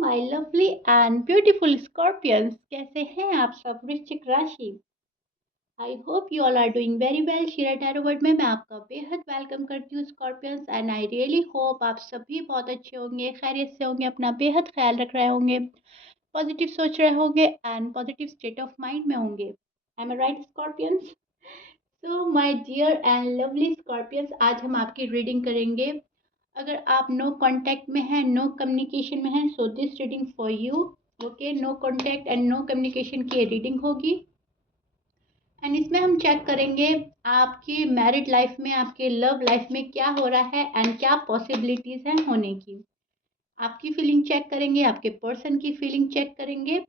My lovely and beautiful Scorpions, कैसे हैं आप सब वृश्चिक राशि। I hope you all are doing very well. Shira tarot world में मैं आपका बेहद वेलकम करती हूँ Scorpions, and I really hope आप सभी बहुत अच्छे होंगे, खैरियत से होंगे, अपना बेहद ख्याल रख रहे होंगे, पॉजिटिव सोच रहे होंगे and positive state of mind में होंगे। Am I right Scorpions? So my dear and lovely Scorpions, आज हम आपकी रीडिंग करेंगे। अगर आप नो कांटेक्ट में हैं, नो कम्युनिकेशन में हैं, so this reading for you. Okay, no contact and no communication की रीडिंग होगी, एंड इसमें हम चेक करेंगे आपकी मैरिड लाइफ में, आपके लव लाइफ में क्या हो रहा है एंड क्या पॉसिबिलिटीज़ हैं होने की। आपकी फीलिंग चेक करेंगे, आपके पर्सन की फीलिंग चेक करेंगे।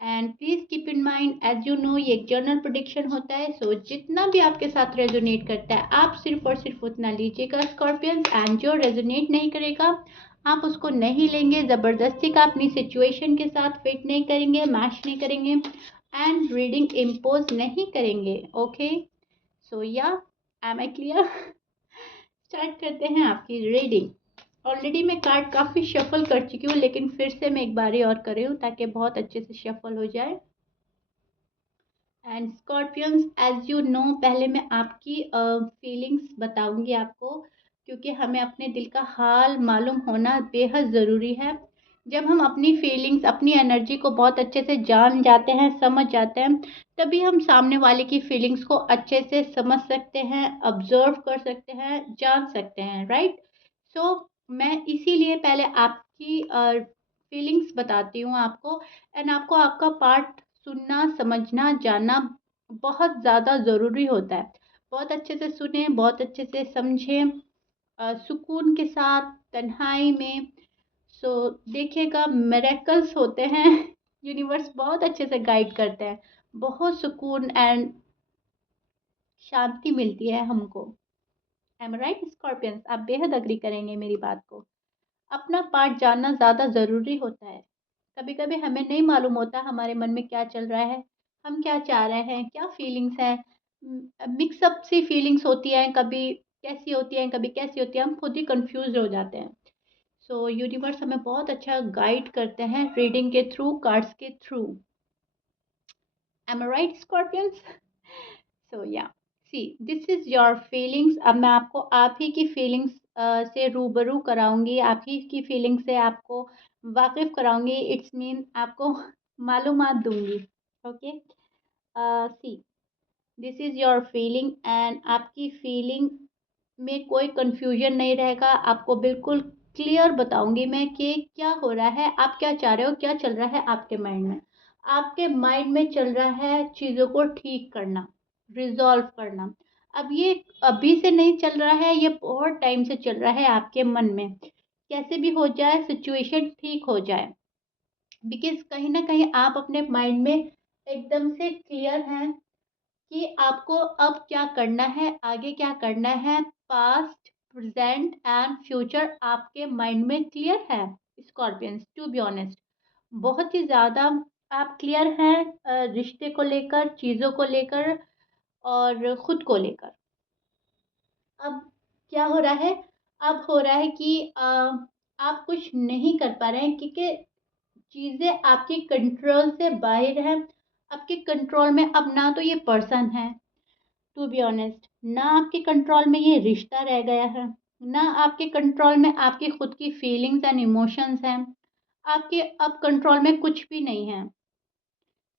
And please keep in mind, as you know ये एक जर्नल प्रेडिक्शन होता है, सो जितना भी आपके साथ रेजोनेट करता है आप सिर्फ और सिर्फ उतना लीजिएगा स्कॉर्पियंस, एंड जो रेजोनेट नहीं करेगा आप उसको नहीं लेंगे। ज़बरदस्ती का अपनी सिचुएशन के साथ फिट नहीं करेंगे, मैच नहीं करेंगे एंड रीडिंग इम्पोज नहीं करेंगे। ओके, सो या, एम आई क्लियर? स्टार्ट करते हैं आपकी रीडिंग। ऑलरेडी मैं कार्ड काफ़ी शफल कर चुकी हूँ, लेकिन फिर से मैं एक बारी और कर रही हूँ ताकि बहुत अच्छे से शफल हो जाए। And Scorpions, as you know, पहले मैं आपकी फीलिंग्स बताऊंगी आपको, क्योंकि हमें अपने दिल का हाल मालूम होना बेहद ज़रूरी है। जब हम अपनी फीलिंग्स, अपनी एनर्जी को बहुत अच्छे से जान जाते हैं, समझ जाते हैं, तभी हम सामने वाले की फीलिंग्स को अच्छे से समझ सकते हैं, ऑब्जर्व कर सकते हैं, जान सकते हैं, राइट? सो मैं इसीलिए पहले आपकी फीलिंग्स बताती हूँ आपको, एंड आपको आपका पार्ट सुनना, समझना, जानना बहुत ज़्यादा ज़रूरी होता है। बहुत अच्छे से सुने, बहुत अच्छे से समझें, सुकून के साथ, तन्हाई में। सो देखिएगा, मिरेकल्स होते हैं। यूनिवर्स बहुत अच्छे से गाइड करते हैं, बहुत सुकून एंड शांति मिलती है हमको। Am right Scorpions? आप बेहद अग्री करेंगे मेरी बात को। अपना पार्ट जानना ज़्यादा ज़रूरी होता है। कभी कभी हमें नहीं मालूम होता हमारे मन में क्या चल रहा है, हम क्या चाह रहे हैं, क्या फीलिंग्स हैं। मिक्सअप सी फीलिंग्स होती हैं, कभी कैसी होती हैं, कभी कैसी होती है, हम खुद ही कंफ्यूज हो जाते हैं। सो यूनिवर्स हमें बहुत अच्छा गाइड करते हैं रीडिंग के थ्रू, कार्ड्स के through. M I right Scorpions? सो या, see this is your feelings. अब मैं आपको आप ही की फीलिंग्स से रूबरू कराऊंगी, आप ही की फीलिंग्स से आपको वाकिफ कराऊंगी। इट्स मीन आपको मालूमात दूंगी। Okay, see this is your feeling, and आपकी फीलिंग में कोई कंफ्यूजन नहीं रहेगा। आपको बिल्कुल क्लियर बताऊंगी मैं कि क्या हो रहा है, आप क्या चाह रहे हो, क्या चल रहा है आपके माइंड में। आपके माइंड में चल रहा है चीज़ों को ठीक करना, रिजॉल्व करना। अब ये अभी से नहीं चल रहा है, ये बहुत टाइम से चल रहा है आपके मन में। कैसे भी हो जाए, सिचुएशन ठीक हो जाए, बिकॉज कहीं ना कहीं आप अपने माइंड में एकदम से क्लियर हैं कि आपको अब क्या करना है, आगे क्या करना है। पास्ट, प्रेजेंट एंड फ्यूचर आपके माइंड में क्लियर है स्कॉर्पियंस। टू बी ऑनेस्ट, बहुत ही ज़्यादा आप क्लियर हैं रिश्ते को लेकर, चीज़ों को लेकर और ख़ुद को लेकर। अब क्या हो रहा है, अब हो रहा है कि आप कुछ नहीं कर पा रहे हैं, क्योंकि चीज़ें आपके कंट्रोल से बाहर हैं। आपके कंट्रोल में अब ना तो ये पर्सन है, टू बी ऑनेस्ट, ना आपके कंट्रोल में ये रिश्ता रह गया है, ना आपके कंट्रोल में आपकी खुद की फीलिंग्स एंड इमोशंस हैं। आपके अब कंट्रोल में कुछ भी नहीं है।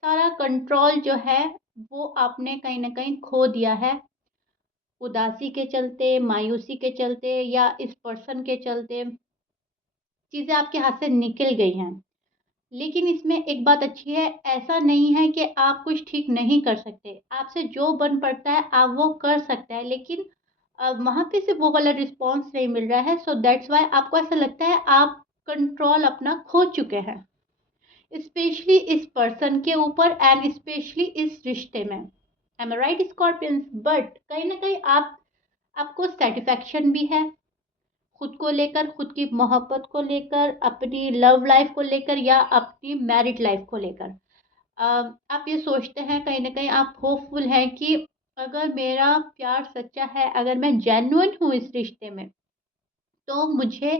सारा कंट्रोल जो है वो आपने कहीं ना कहीं खो दिया है, उदासी के चलते, मायूसी के चलते, या इस पर्सन के चलते चीज़ें आपके हाथ से निकल गई हैं। लेकिन इसमें एक बात अच्छी है, ऐसा नहीं है कि आप कुछ ठीक नहीं कर सकते। आपसे जो बन पड़ता है आप वो कर सकते हैं, लेकिन वहाँ पे से वो वाला रिस्पॉन्स नहीं मिल रहा है। सो दैट्स वाई आपको ऐसा लगता है आप कंट्रोल अपना खो चुके हैं, स्पेशली इस पर्सन के ऊपर एंड स्पेशली इस रिश्ते में। Am I right Scorpions? But कहीं ना कहीं आपको सेटिस्फैक्शन भी है खुद को लेकर, खुद की मोहब्बत को लेकर, अपनी लव लाइफ को लेकर, या अपनी मैरिड लाइफ को लेकर। आप ये सोचते हैं, कहीं ना कहीं आप होपफुल हैं कि अगर मेरा प्यार सच्चा है, अगर मैं जेन्युइन हूँ इस रिश्ते में, तो मुझे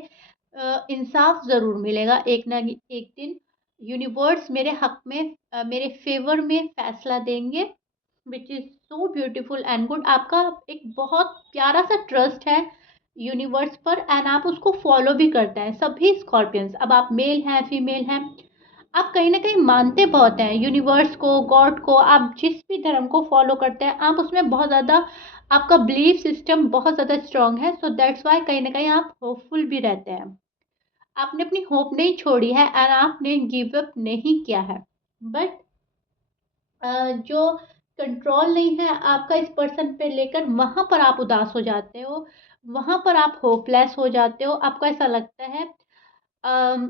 इंसाफ ज़रूर मिलेगा एक ना एक दिन। यूनिवर्स मेरे हक में मेरे फ़ेवर में फ़ैसला देंगे, which is so beautiful and good. आपका एक बहुत प्यारा-सा ट्रस्ट है यूनिवर्स पर एंड आप उसको फ़ॉलो भी करते हैं। सभी स्कॉर्पियंस, अब आप मेल हैं, फीमेल हैं, आप कहीं न कहीं मानते बहुत हैं यूनिवर्स को, गॉड को, आप जिस भी धर्म को फ़ॉलो करते हैं, आप उसमें बहुत ज़्यादा आपका बिलीफ सिस्टम बहुत ज़्यादा स्ट्रॉन्ग है, सो दैट्स व्हाई कहीं न कहीं आप होपफुल भी रहते हैं। आपने अपनी होप नहीं छोड़ी है एंड आपने गिव अप नहीं किया है। बट जो कंट्रोल नहीं है आपका इस पर्सन पे लेकर, वहाँ पर आप उदास हो जाते हो, वहाँ पर आप होपलेस हो जाते हो। आपको ऐसा लगता है अम,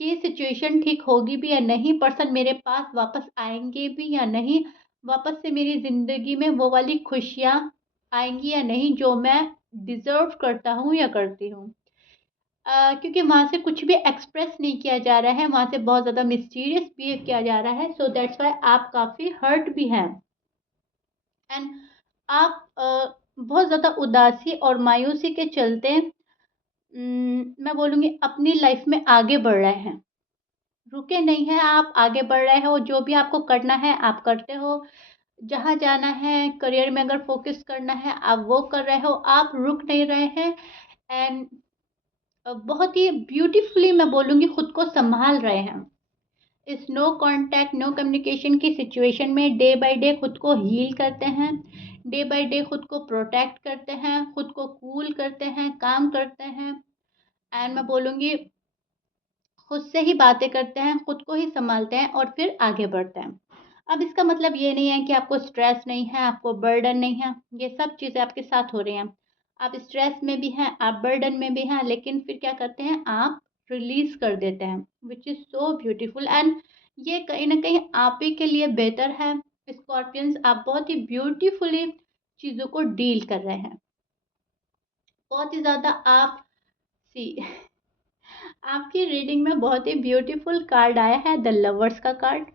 कि सिचुएशन ठीक होगी भी या नहीं, पर्सन मेरे पास वापस आएँगे भी या नहीं, वापस से मेरी ज़िंदगी में वो वाली खुशियाँ आएँगी या नहीं जो मैं डिज़र्व करता हूँ या करती हूँ। क्योंकि वहाँ से कुछ भी एक्सप्रेस नहीं किया जा रहा है, वहाँ से बहुत ज़्यादा मिस्टीरियस बिहेव किया जा रहा है, सो दैट्स व्हाई आप काफ़ी हर्ट भी हैं एंड आप बहुत ज़्यादा उदासी और मायूसी के चलते मैं बोलूँगी अपनी लाइफ में आगे बढ़ रहे हैं। रुके नहीं हैं आप, आगे बढ़ रहे हो, जो भी आपको करना है आप करते हो, जहाँ जाना है, करियर में अगर फ़ोकस करना है आप वो कर रहे हो, आप रुक नहीं रहे हैं एंड बहुत ही ब्यूटीफुली मैं बोलूँगी खुद को सँभाल रहे हैं। इस नो कॉन्टैक्ट, नो कम्युनिकेशन की सिचुएशन में डे बाय डे खुद को हील करते हैं, डे बाय डे खुद को प्रोटेक्ट करते हैं, खुद को कूल करते हैं, काम करते हैं एंड मैं बोलूँगी खुद से ही बातें करते हैं, खुद को ही सँभालते हैं और फिर आगे बढ़ते हैं। अब इसका मतलब ये नहीं है कि आपको स्ट्रेस नहीं है, आपको बर्डन नहीं है, ये सब चीज़ें आपके साथ हो रही हैं। आप स्ट्रेस में भी हैं, आप बर्डन में भी हैं, लेकिन फिर क्या करते हैं आप रिलीज़ कर देते हैं, which is so beautiful and ये कहीं न कहीं आप ही के लिए बेहतर है। स्कॉर्पियंस, आप बहुत ही ब्यूटीफुली चीज़ों को डील कर रहे हैं। बहुत ही ज़्यादा आप सी आपकी रीडिंग में बहुत ही ब्यूटीफुल कार्ड आया है, द लवर्स का कार्ड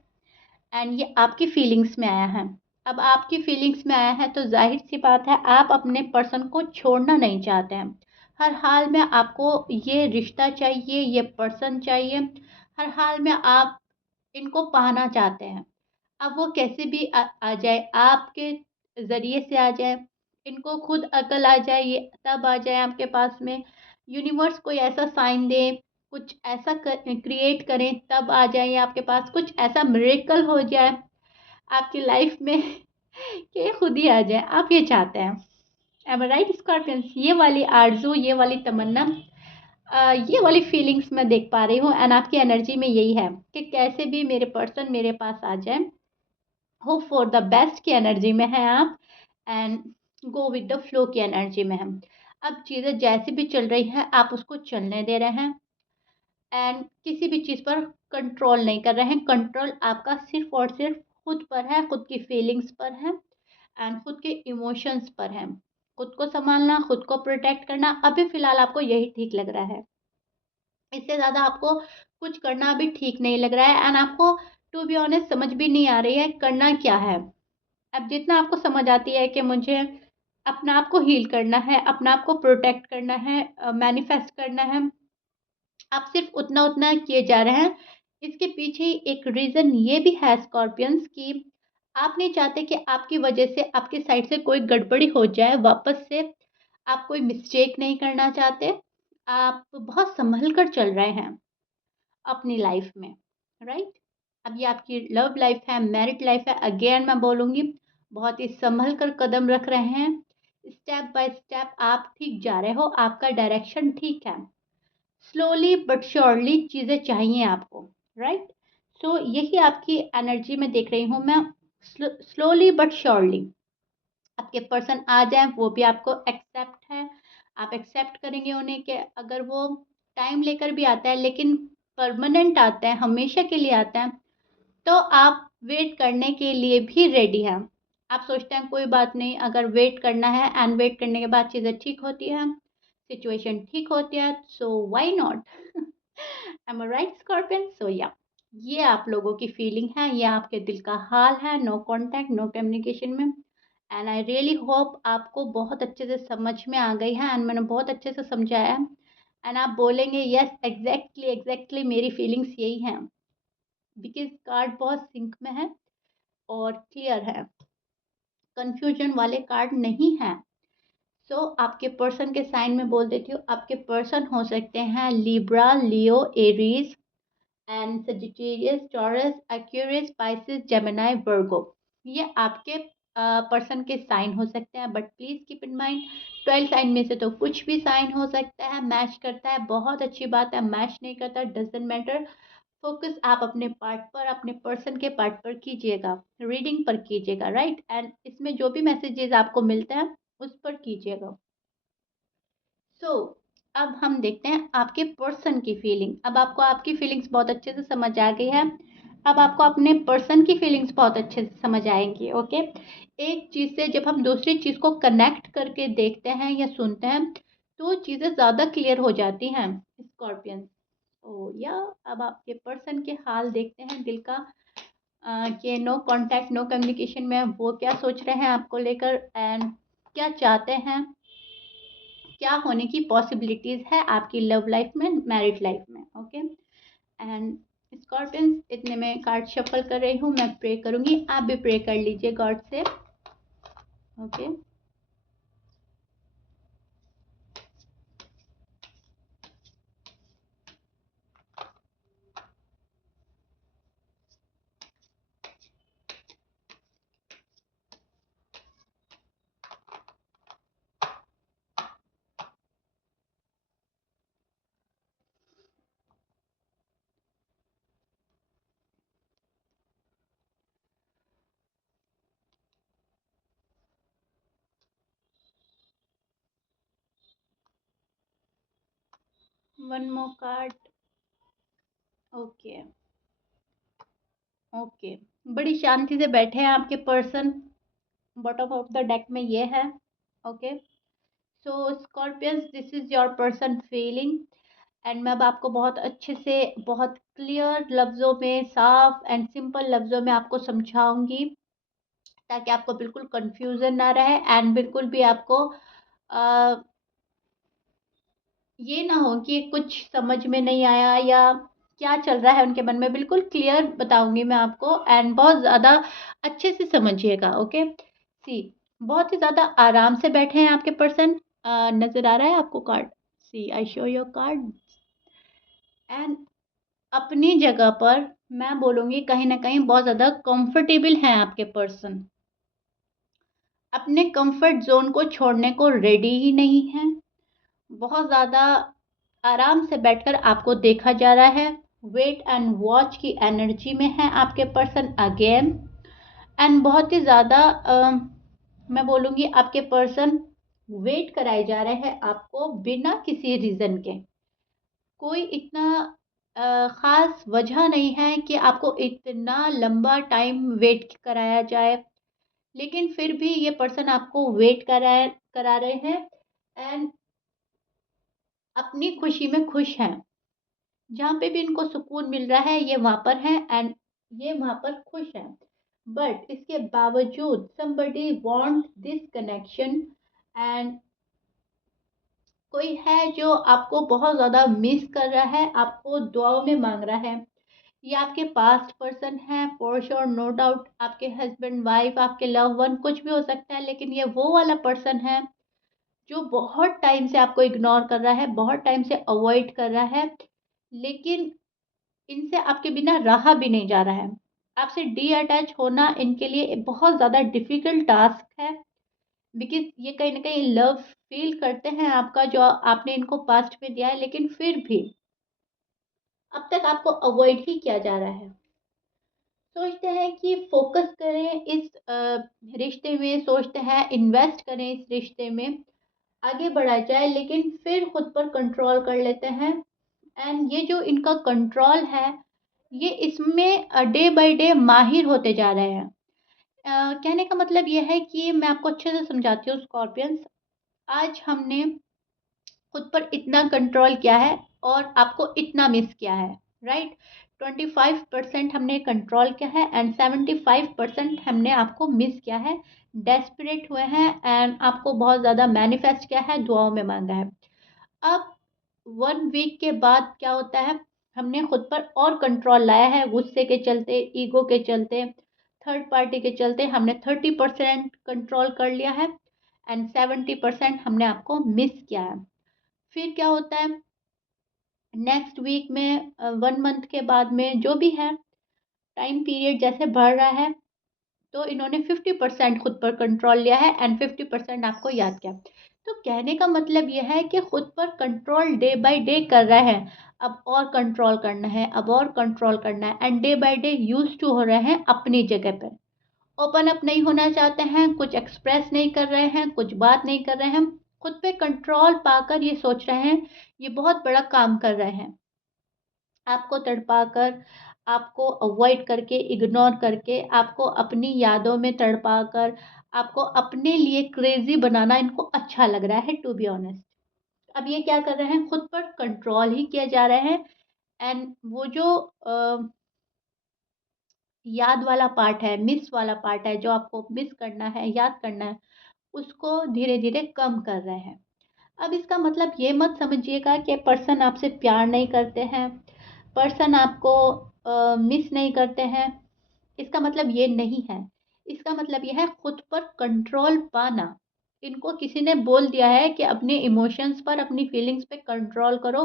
एंड ये आपकी फीलिंग्स में आया है। अब आपकी फीलिंग्स में आया है तो ज़ाहिर-सी बात है आप अपने पर्सन को छोड़ना नहीं चाहते हैं। हर हाल में आपको ये रिश्ता चाहिए, ये पर्सन चाहिए। हर हाल में आप इनको पाना चाहते हैं। अब वो कैसे भी आ जाए, आपके ज़रिए से आ जाए, इनको खुद अकल आ जाए, ये तब आ जाए आपके पास में। यूनिवर्स कोई ऐसा साइन दे, कुछ ऐसा क्रिएट करें तब आ जाए ये आपके पास, कुछ ऐसा मिरेकल हो जाए आपकी लाइफ में कि ये खुद ही आ जाए, आप ये चाहते हैं। M I right Scorpions? ये वाली आरज़ू, ये वाली तमन्ना, ये वाली फीलिंग्स मैं देख पा रही हूँ एंड आपकी एनर्जी में यही है कि कैसे भी मेरे पर्सन मेरे पास आ जाए। होप फॉर द बेस्ट की एनर्जी में हैं आप and go with the flow की एनर्जी में हैं। अब चीज़ें जैसी भी चल रही हैं आप उसको चलने दे रहे हैं एंड किसी भी चीज़ पर कंट्रोल नहीं कर रहे हैं। कंट्रोल आपका सिर्फ़ और सिर्फ़ खुद पर है, खुद की फीलिंग्स पर है एंड खुद के इमोशंस पर है। खुद को सँभालना, खुद को प्रोटेक्ट करना, अभी फ़िलहाल आपको यही ठीक लग रहा है। इससे ज़्यादा आपको कुछ करना अभी ठीक नहीं लग रहा है एंड आपको टू बी ऑनेस्ट समझ भी नहीं आ रही है करना क्या है। अब जितना आपको समझ आती है कि मुझे अपने आप को हील करना है, अपने आप को प्रोटेक्ट करना है, मैनिफेस्ट करना है, आप सिर्फ उतना-उतना किए जा रहे हैं। इसके पीछे एक रीज़न ये भी है स्कॉर्पियंस कि आप नहीं चाहते कि आपकी वजह से आपकी साइड से कोई गड़बड़ी हो जाए वापस से। आप कोई मिस्टेक नहीं करना चाहते। आप बहुत सँभल कर चल रहे हैं अपनी लाइफ़ में, राइट? अब ये आपकी लव लाइफ़ है, मैरिड लाइफ़ है, अगेन मैं बोलूँगी बहुत ही सँभल कर कदम रख रहे हैं। स्टेप बाय स्टेप आप ठीक जा रहे हो, आपका डायरेक्शन ठीक है। स्लोली बट श्योरली चीज़ें चाहिए आपको, राइट? सो यही आपकी एनर्जी में देख रही हूँ मैं। स्लोली बट श्योरली आपके पर्सन आ जाएँ, वो भी आपको एक्सेप्ट है। आप एक्सेप्ट करेंगे उन्हें कि अगर वो टाइम लेकर भी आता है लेकिन परमानेंट आता है, हमेशा के लिए आता है, तो आप वेट करने के लिए भी रेडी हैं। आप सोचते हैं कोई बात नहीं, अगर वेट करना है एंड वेट करने के बाद चीज़ें ठीक होती हैं, सिचुएशन ठीक होती है, so why not? Am I right Scorpion? So या ये आप लोगों की फीलिंग है, ये आपके दिल का हाल है, नो कॉन्टैक्ट, नो कम्युनिकेशन में एंड आई रियली होप आपको बहुत अच्छे से समझ में आ गई है एंड मैंने बहुत अच्छे से समझाया है एंड आप बोलेंगे यस एग्जैक्टली एग्जैक्टली मेरी फीलिंग्स यही हैं, बिकॉज कार्ड बहुत सिंक में है और क्लियर है, कंफ्यूजन वाले कार्ड नहीं हैं। सो आपके पर्सन के साइन में बोल देती हूँ, आपके पर्सन हो सकते हैं Libra, Leo, Aries and Sagittarius, Taurus, Aquarius, Pisces, Gemini, Virgo. ये आपके पर्सन के साइन हो सकते हैं, but please keep in mind 12 sign में से तो कुछ भी साइन हो सकता है। मैच करता है बहुत अच्छी बात है, मैच नहीं करता डजेंट मैटर। फोकस आप अपने पार्ट पर, अपने पर्सन के पार्ट पर कीजिएगा, रीडिंग पर कीजिएगा, राइट। एंड इसमें जो भी मैसेजेस आपको मिलते हैं उस पर कीजिएगा। सो अब हम देखते हैं आपके पर्सन की फीलिंग। अब आपको आपकी फीलिंग्स बहुत अच्छे से समझ आ गई है, अब आपको अपने पर्सन की फीलिंग्स बहुत अच्छे से समझ आएंगी। ओके, एक चीज़ से जब हम दूसरी चीज़ को कनेक्ट करके देखते हैं या सुनते हैं तो चीज़ें ज़्यादा क्लियर हो जाती हैं स्कॉर्पियन। ओ या अब आपके पर्सन के हाल देखते हैं दिल का, कि नो कांटेक्ट नो कम्युनिकेशन में वो क्या सोच रहे हैं आपको लेकर एंड क्या चाहते हैं, क्या होने की पॉसिबिलिटीज है आपकी लव लाइफ में, मैरिड लाइफ में। ओके एंड स्कॉर्पियंस, इतने में कार्ड शफल कर रही हूँ, मैं प्रे करूंगी, आप भी प्रे कर लीजिए गॉड से। Okay one more card. Okay okay, बड़ी शांति से बैठे हैं आपके person, bottom of the deck में ये है। Okay so Scorpions, this is your person feeling and मैं अब आपको बहुत अच्छे से, बहुत क्लियर लफ्ज़ों में, साफ एंड सिंपल लफ्ज़ों में आपको समझाऊंगी ताकि आपको बिल्कुल कंफ्यूजन ना रहे एंड बिल्कुल भी आपको ये ना हो कि कुछ समझ में नहीं आया या क्या चल रहा है उनके मन में। बिल्कुल क्लियर बताऊंगी मैं आपको एंड बहुत ज़्यादा अच्छे से समझिएगा। ओके सी, बहुत ही ज़्यादा आराम से बैठे हैं आपके पर्सन, नज़र आ रहा है आपको card, see I show your card and अपनी जगह पर मैं बोलूँगी कहीं ना कहीं बहुत ज़्यादा कंफर्टेबल हैं आपके पर्सन, अपने कंफर्ट जोन को छोड़ने को रेडी ही नहीं है, बहुत ज़्यादा आराम से बैठकर आपको देखा जा रहा है, वेट एंड वॉच की एनर्जी में है आपके पर्सन अगेन एंड बहुत ही ज़्यादा मैं बोलूँगी आपके पर्सन वेट कराए जा रहे हैं आपको बिना किसी रीज़न के। कोई इतना ख़ास वजह नहीं है कि आपको इतना लंबा टाइम वेट कराया जाए, लेकिन फिर भी ये पर्सन आपको वेट करा रहे हैं एंड अपनी खुशी में खुश हैं। जहाँ पे भी इनको सुकून मिल रहा है ये वहाँ पर हैं एंड ये वहाँ पर खुश हैं। बट इसके बावजूद somebody want this connection and कोई है जो आपको बहुत ज़्यादा मिस कर रहा है, आपको दुआओं में मांग रहा है। ये आपके पास्ट पर्सन है फॉर श्योर, नो डाउट, आपके हस्बैंड वाइफ, आपके लव वन, कुछ भी हो सकता है, लेकिन ये वो वाला पर्सन है जो बहुत टाइम से आपको इग्नोर कर रहा है, बहुत टाइम से अवॉइड कर रहा है, लेकिन इनसे आपके बिना रहा भी नहीं जा रहा है। आपसे डी अटैच होना इनके लिए बहुत ज़्यादा डिफिकल्ट टास्क है, बिकॉज ये कहीं ना कहीं लव फील करते हैं आपका जो आपने इनको पास्ट में दिया है, लेकिन फिर भी अब तक आपको अवॉइड ही किया जा रहा है। सोचते हैं कि फोकस करें इस रिश्ते में, सोचते हैं इन्वेस्ट करें इस रिश्ते में, आगे बढ़ा जाए, लेकिन फिर खुद पर कंट्रोल कर लेते हैं एंड ये जो इनका कंट्रोल है ये इसमें डे बाय डे माहिर होते जा रहे हैं। कहने का मतलब ये है कि मैं आपको अच्छे से समझाती हूँ स्कॉर्पियंस, आज हमने खुद पर इतना कंट्रोल किया है और आपको इतना मिस किया है, राइट। 25% हमने कंट्रोल किया है एंड 75% हमने आपको मिस किया है, डेस्परेट हुए हैं एंड आपको बहुत ज़्यादा मैनिफेस्ट किया है, दुआओं में मांगा है। अब 1 वीक के बाद क्या होता है, हमने खुद पर और कंट्रोल लाया है, गुस्से के चलते, ईगो के चलते, थर्ड पार्टी के चलते हमने 30% कंट्रोल कर लिया है एंड 70% हमने आपको मिस किया है। फिर क्या होता है, नेक्स्ट वीक में 1 मंथ के बाद में जो भी है, टाइम पीरियड जैसे बढ़ रहा है, तो इन्होंने 50% खुद पर कंट्रोल लिया है एंड 50% आपको याद किया। तो कहने का मतलब यह है कि खुद पर कंट्रोल डे बाय डे कर रहे हैं, अब और कंट्रोल करना है, अब और कंट्रोल करना है and day by day use to हो रहे हैं अपनी जगह पर। ओपन अप नहीं होना चाहते हैं, कुछ एक्सप्रेस नहीं कर रहे हैं, कुछ बात नहीं कर रहे हैं, खुद पे कंट्रोल पाकर ये सोच रहे हैं ये बहुत बड़ा काम कर रहे हैं। आपको तड़पाकर, आपको अवॉइड करके, इग्नोर करके, आपको अपनी यादों में तड़पाकर, आपको अपने लिए क्रेज़ी बनाना इनको अच्छा लग रहा है, टू बी ऑनेस्ट। अब ये क्या कर रहे हैं, खुद पर कंट्रोल ही किए जा रहे हैं एंड वो जो याद वाला पार्ट है, मिस वाला पार्ट है, जो आपको मिस करना है, याद करना है, उसको धीरे-धीरे कम कर रहे हैं। अब इसका मतलब ये मत समझिएगा कि पर्सन आपसे प्यार नहीं करते हैं, पर्सन आपको मिस नहीं करते हैं, इसका मतलब ये नहीं है। इसका मतलब ये है खुद पर कंट्रोल पाना। इनको किसी ने बोल दिया है कि अपने इमोशंस पर, अपनी फीलिंग्स पे कंट्रोल करो।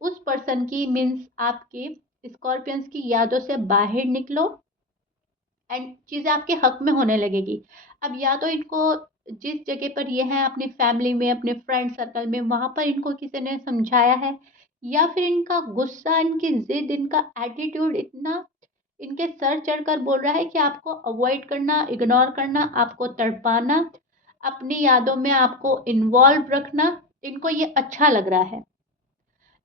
उस पर्सन की मीन्स आपकी स्कॉर्पियंस की यादों से बाहर निकलो एंड चीज़ें आपके हक में होने लगेगी। अब या तो इनको जिस जगह पर ये हैं अपनी फैमिली में, अपने फ्रेंड सर्कल में, वहाँ पर इनको किसी ने समझाया है, या फिर इनका गुस्सा, इनकी ज़िद, इनका एटीट्यूड इतना इनके सर चढ़कर बोल रहा है कि आपको अवॉइड करना, इग्नोर करना, आपको तड़पाना, अपनी यादों में आपको इन्वॉल्व रखना, इनको ये अच्छा लग रहा है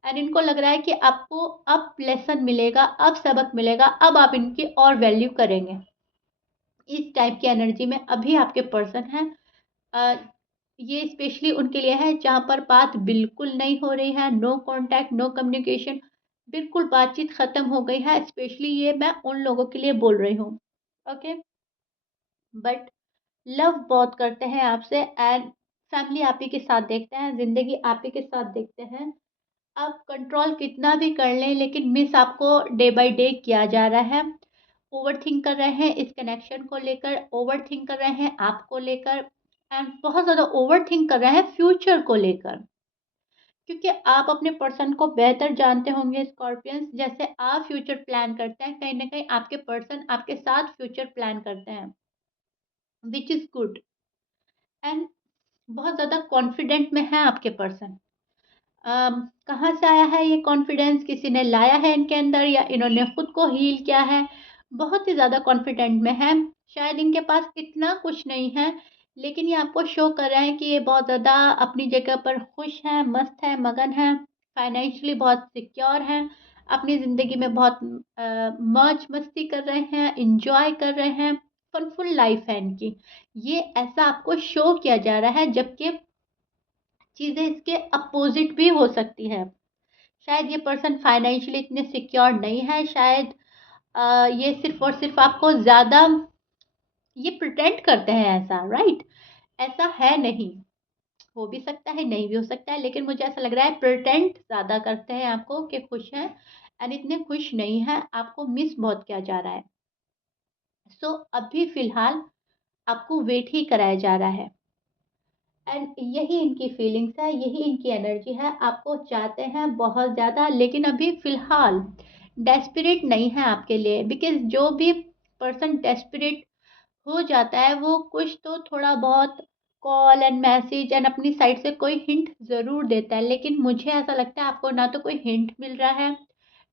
एंड इनको लग रहा है कि आपको अब लेसन मिलेगा, अब सबक मिलेगा, अब आप इनकी और वैल्यू करेंगे। इस टाइप की एनर्जी में अभी आपके पर्सन हैं। अ, ये स्पेशली उनके लिए है जहाँ पर बात बिल्कुल नहीं हो रही है, नो कॉन्टैक्ट, नो कम्युनिकेशन, बिल्कुल बातचीत ख़त्म हो गई है। स्पेशली ये मैं उन लोगों के लिए बोल रही हूँ, ओके। बट लव बहुत करते हैं आपसे एंड फैमिली आप ही के साथ देखते हैं, ज़िंदगी आप ही के साथ देखते हैं। आप कंट्रोल कितना भी कर लें, लेकिन मिस आपको डे बाय डे किया जा रहा है। ओवरथिंक कर रहे हैं इस कनेक्शन को लेकर, ओवरथिंक कर रहे हैं आपको लेकर एंड बहुत ज़्यादा ओवरथिंक कर रहे हैं फ्यूचर को लेकर। क्योंकि आप अपने पर्सन को बेहतर जानते होंगे स्कॉर्पियंस, जैसे आप फ्यूचर प्लान करते हैं, कहीं न कहीं आपके पर्सन आपके साथ फ्यूचर प्लान करते हैं, व्हिच इज़ गुड एंड बहुत ज़्यादा कॉन्फिडेंट में है आपके पर्सन। कहाँ से आया है ये कॉन्फिडेंस? किसी ने लाया है इनके अंदर या इन्होंने खुद को हील किया है? बहुत ही ज़्यादा कॉन्फिडेंट में है। शायद इनके पास इतना कुछ नहीं है, लेकिन ये आपको शो कर रहे हैं कि ये बहुत ज़्यादा अपनी जगह पर खुश हैं, मस्त हैं, मगन हैं, फाइनेंशियली बहुत सिक्योर हैं, अपनी ज़िंदगी में बहुत मौज-मस्ती कर रहे हैं, एन्जॉय कर रहे हैं, फनफुल लाइफ़ है इनकी। ये ऐसा आपको शो किया जा रहा है, जबकि चीज़ें इसके अपोज़िट भी हो सकती हैं। शायद ये पर्सन फाइनेंशियली इतने सिक्योर नहीं है, शायद ये सिर्फ़ और सिर्फ़ आपको ज़्यादा ये प्रिटेंड करते हैं ऐसा, राइट? ऐसा है नहीं, हो भी सकता है, नहीं भी हो सकता है, लेकिन मुझे ऐसा लग रहा है प्रिटेंड ज़्यादा करते हैं आपको कि खुश हैं एंड इतने खुश नहीं हैं, आपको मिस बहुत किया जा रहा है। सो अभी फ़िलहाल आपको वेट ही कराया जा रहा है। एंड यही इनकी फीलिंग्स है, यही इनकी एनर्जी है। आपको चाहते हैं बहुत ज़्यादा, लेकिन अभी फ़िलहाल डेस्परेट नहीं है आपके लिए, बिकॉज़ जो भी पर्सन डेस्परेट हो जाता है, वो कुछ तो थोड़ा बहुत कॉल एंड मैसेज एंड अपनी साइड से कोई हिंट ज़रूर देता है। लेकिन मुझे ऐसा लगता है आपको ना तो कोई हिंट मिल रहा है,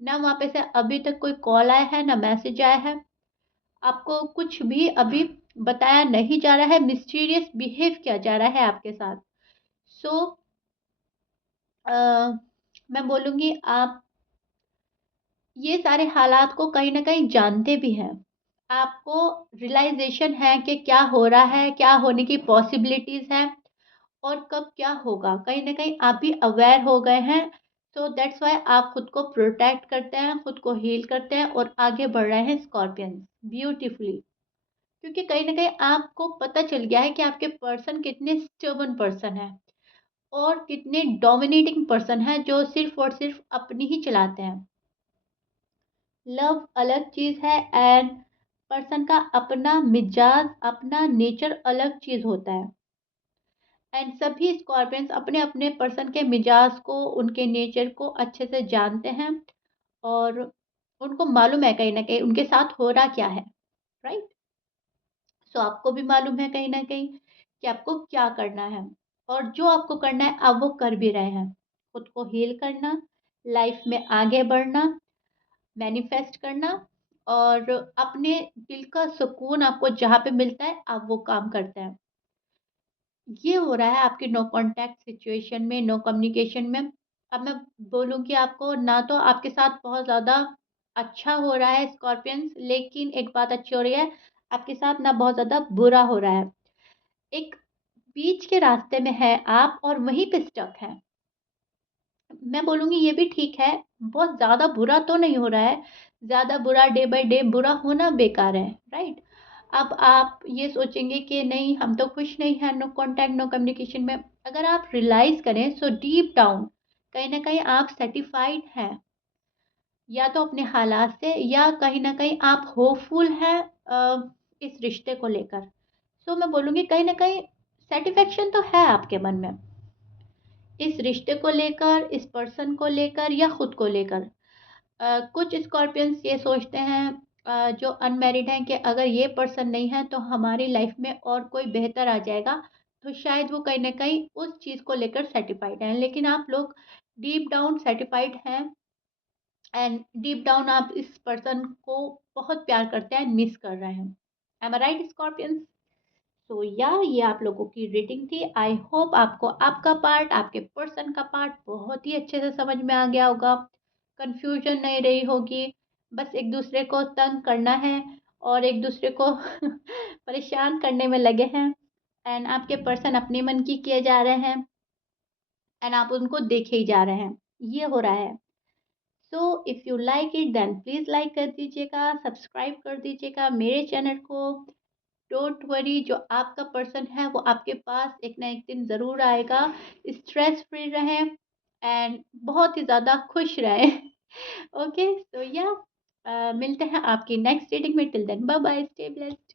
ना वहाँ पे से अभी तक कोई कॉल आया है, ना मैसेज आया है। आपको कुछ भी अभी बताया नहीं जा रहा है, मिस्टीरियस बिहेव किया जा रहा है आपके साथ। सो अ, मैं बोलूँगी आप ये सारे हालात को कहीं न कहीं जानते भी हैं। आपको रियलाइज़ेशन है कि क्या हो रहा है, क्या होने की पॉसिबिलिटीज़ हैं और कब क्या होगा। कहीं न कहीं आप भी अवेयर हो गए हैं, सो दैट्स व्हाई आप खुद को प्रोटेक्ट करते हैं, खुद को हील करते हैं और आगे बढ़ रहे हैं स्कॉर्पियंस ब्यूटीफुली। क्योंकि कहीं न कहीं आपको पता चल गया है कि आपके पर्सन कितने स्टबर्न पर्सन हैं। और कितने डोमिनेटिंग पर्सन हैं जो सिर्फ और सिर्फ अपनी ही चलाते हैं। लव अलग चीज़ है एंड पर्सन का अपना मिजाज, अपना नेचर अलग चीज़ होता है। एंड सभी स्कॉर्पियंस अपने अपने पर्सन के मिजाज को, उनके नेचर को अच्छे से जानते हैं और उनको मालूम है कहीं ना कहीं उनके साथ हो रहा क्या है, राइट। सो आपको भी मालूम है कहीं ना कहीं कि आपको क्या करना है, और जो आपको करना है आप वो कर भी रहे हैं। खुद को हील करना, लाइफ में आगे बढ़ना, मैनिफेस्ट करना, और अपने दिल का सुकून आपको जहाँ पे मिलता है आप वो काम करते हैं। ये हो रहा है आपके नो कॉन्टैक्ट सिचुएशन में, नो कम्युनिकेशन में। अब मैं बोलूँ कि आपको ना तो आपके साथ बहुत ज़्यादा अच्छा हो रहा है स्कॉर्पियंस, लेकिन एक बात अच्छी हो रही है, आपके साथ ना बहुत ज़्यादा बुरा हो रहा है। एक बीच के रास्ते में है आप और वहीं पे स्टक है। मैं बोलूँगी ये भी ठीक है, बहुत ज़्यादा बुरा तो नहीं हो रहा है, ज़्यादा बुरा डे बाय डे बुरा होना बेकार है, राइट? अब आप ये सोचेंगे कि नहीं हम तो खुश नहीं हैं, नो कॉन्टैक्ट, नो कम्युनिकेशन में। अगर आप रियलाइज़ करें सो डीप डाउन कहीं न कहीं आप सैटिस्फाइड हैं, या तो अपने हालात से या कहीं न कहीं आप होपफुल हैं इस रिश्ते को लेकर। सो मैं बोलूँगी कहीं न कहीं सैटिस्फैक्शन तो है आपके मन में। इस रिश्ते को लेकर, इस पर्सन को लेकर या खुद को लेकर। कुछ स्कॉर्पियंस ये सोचते हैं जो अनमैरिड हैं कि अगर ये पर्सन नहीं है तो हमारी लाइफ में और कोई बेहतर आ जाएगा, तो शायद वो कहीं न कहीं उस चीज़ को लेकर सैटिस्फाइड हैं। लेकिन आप लोग डीप डाउन सैटिस्फाइड हैं एंड डीप डाउन आप इस पर्सन को बहुत प्यार करते हैं, मिस कर रहे हैं। M I right Scorpions? तो या ये आप लोगों की रीडिंग थी। आई होप आपको आपका पार्ट, आपके पर्सन का पार्ट बहुत ही अच्छे से समझ में आ गया होगा, कंफ्यूजन नहीं रही होगी। बस एक दूसरे को तंग करना है और एक दूसरे को परेशान करने में लगे हैं, एंड आपके पर्सन अपने मन की किए जा रहे हैं एंड आप उनको देखे ही जा रहे हैं, ये हो रहा है। So if you like it then please like कर दीजिएगा, सब्सक्राइब कर दीजिएगा मेरे चैनल को। डोंट वरी, जो आपका पर्सन है वो आपके पास एक ना एक दिन ज़रूर आएगा। स्ट्रेस फ्री रहें एंड बहुत ही ज़्यादा खुश रहें। ओके, सो या मिलते हैं आपकी नेक्स्ट रीडिंग में। Till then bye bye, stay blessed.